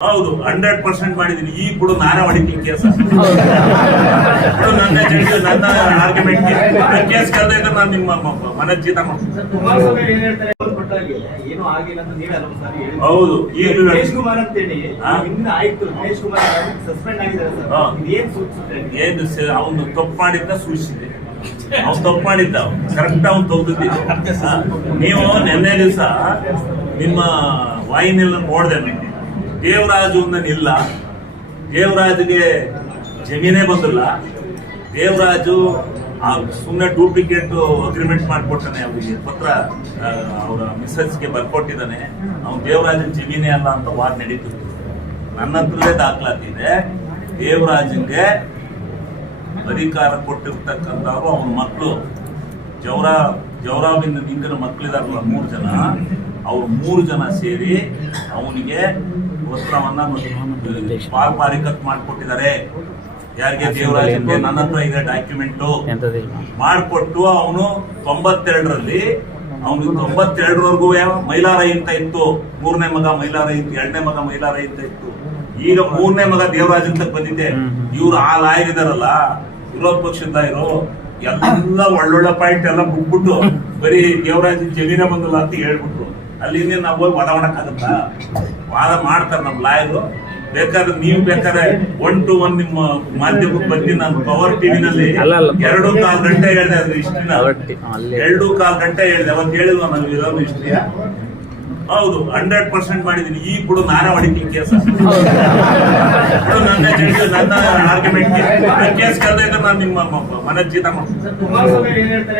ಹೌದು hundred percent ಮಾಡಿದೀನಿ. ಈ ಕೂಡ ನಾನೇ ಹೊಡಿತೀನಿ ಕೇಸ್. ನನ್ನ ಜಡ್ಜ್ ನನ್ನ ಆರ್ಗ್ಯುಮೆಂಟ್ ಕೇಸ್ ಕರೆದ ಇದ್ರೆ ನಾನು ನಿಮ್ಮ ಮನೆ ಜೀತ. ಹೌದು. ಏನ್ ಅವನು ತಪ್ಪು ಮಾಡಿದ್ದ ಸೂಚಿಸಿದೆ. ಅವ್ನು ತಪ್ಪು ಮಾಡಿದ್ದ ಕರೆಕ್ಟ್ ಅವ್ನು ತೆಗ್ದಿದ್ದೆ ಹಾ. ನೀವು ನಿನ್ನೆ ದಿವಸ ನಿಮ್ಮ ವಾಯಿನೆಲ್ಲ ನೋಡಿದೆ ನನಗೆ ದೇವರಾಜು ನಿಲ್ಲ ದೇವರಾಜ್ಗೆ ಜಮೀನೇ ಬಂದಿಲ್ಲ. ದೇವರಾಜು ಆ ಸುಮ್ಮನೆ ಡೂಪ್ಲಿಕೇಟ್ ಅಗ್ರಿಮೆಂಟ್ ಮಾಡಿಕೊಟ್ಟಾನೆ ಅವರಿಗೆ. ಪತ್ರ ಅವರ ಮಿಸ್ಸಸ್ಗೆ ಬರ್ಕೊಟ್ಟಿದ್ದಾನೆ. ಅವ್ನು ದೇವರಾಜನ ಜಮೀನೇ ಅಲ್ಲ ಅಂತ ವಾದ ನಡೀತಿತ್ತು ನನ್ನ ಹತ್ರಲ್ಲೇ ದಾಖಲಾತಿದೆ ದೇವರಾಜನ್ಗೆ ಅಧಿಕಾರ ಕೊಟ್ಟಿರ್ತಕ್ಕಂಥವ್ರು ಅವನ ಮಕ್ಕಳು ಜವರ, ಜವರಾವಿಂದ ನಿಂಗನ ಮಕ್ಕಳಿದಾರಲ್ಲ ಮೂರು ಜನ. ಅವ್ರು ಮೂರು ಜನ ಸೇರಿ ಅವನಿಗೆ ವಸ್ತ್ರವನ್ನ ಭಾಗ ಪಾಲ್ ಪಾರಿಕತ್ ಮಾಡಿಕೊಟ್ಟಿದ್ದಾರೆ. ಯಾರಿಗೆ ದೇವರಾಜ್ ನನ್ನ ಹತ್ರ ಇದೆ ಡಾಕ್ಯುಮೆಂಟ್. ಮಾಡಿಕೊಟ್ಟು ಅವನು ತೊಂಬತ್ತೆರಡರಲ್ಲಿ ಅವನು ತೊಂಬತ್ತೆರಡರವರೆಗೂ ಮೈಲಾರೈ ಅಂತ ಇತ್ತು. ಮೂರನೇ ಮಗ ಮೈಲಾರೈ ಇತ್ತು ಎರಡನೇ ಮಗ ಮೈಲಾರೈ ಅಂತ ಇತ್ತು. ಈಗ ಮೂರನೇ ಮಗ ದೇವರಾಜ್ ಅಂತ ಬಂದಿದೆ. ಇವ್ರು ಆ ಲಾಯರ್ ಇದಾರಲ್ಲ ವಿರೋಧ ಪಕ್ಷದ ಇರೋ ಎಲ್ಲ ಒಳ್ಳೊಳ್ಳೆ ಪಾಯಿಂಟ್ ಎಲ್ಲ ಬಿಟ್ಬಿಟ್ಟು ಬರೀ ದೇವರಾಜ್ ಜಮೀನ ಬಂದಲ್ಲ ಅಂತ ಹೇಳ್ಬಿಟ್ರು. ಅಲ್ಲಿ ನಾವು ಹೋಗಿ ವಾದ ಮಾಡಕ್ಕಾಗತ್ತ ವಾದ ಮಾಡ್ತಾರೆ ನಮ್ಮ ಲಾಯರು. ಬೇಕಾದ್ರೆ ನೀವು ಬೇಕಾದ್ರೆ ಒನ್ ಟು ಒನ್ ನಿಮ್ಮ ಮಾಧ್ಯಮಕ್ಕೆ ಬಂದು ನಾನು ಪವರ್ ಟಿವಿನಲ್ಲಿ. ಎರಡು ಕಾಲ್ ಗಂಟೆ ಹೇಳಿದೆ ಅದ್ರ ಹಿಸ್ಟ್ರಿನ. ಎರಡು ಕಾಲ್ ಗಂಟೆ ಹೇಳಿದೆ ಅವತ್ತು ಹೇಳಿದ್ವ ನಾನು ಇರೋದು ಹಿಸ್ಟ್ರಿಯ ಹೌದು ಹಂಡ್ರೆಡ್ ಪರ್ಸೆಂಟ್ ಮಾಡಿದೀನಿ ಈ ಕೂಡ ನಾನೇ ಹೊಡಿತೀನಿ ಕೇಸ್ ನನ್ನ ನನ್ನ ಆರ್ಗ್ಯುಮೆಂಟ್ ಕೇಸ್. ಕರೆದ ಇದ್ರೆ ನಾನು ನಿಮ್ಮ ಮನೆ ಜೀತ ಮಾಡ್ತೀನಿ.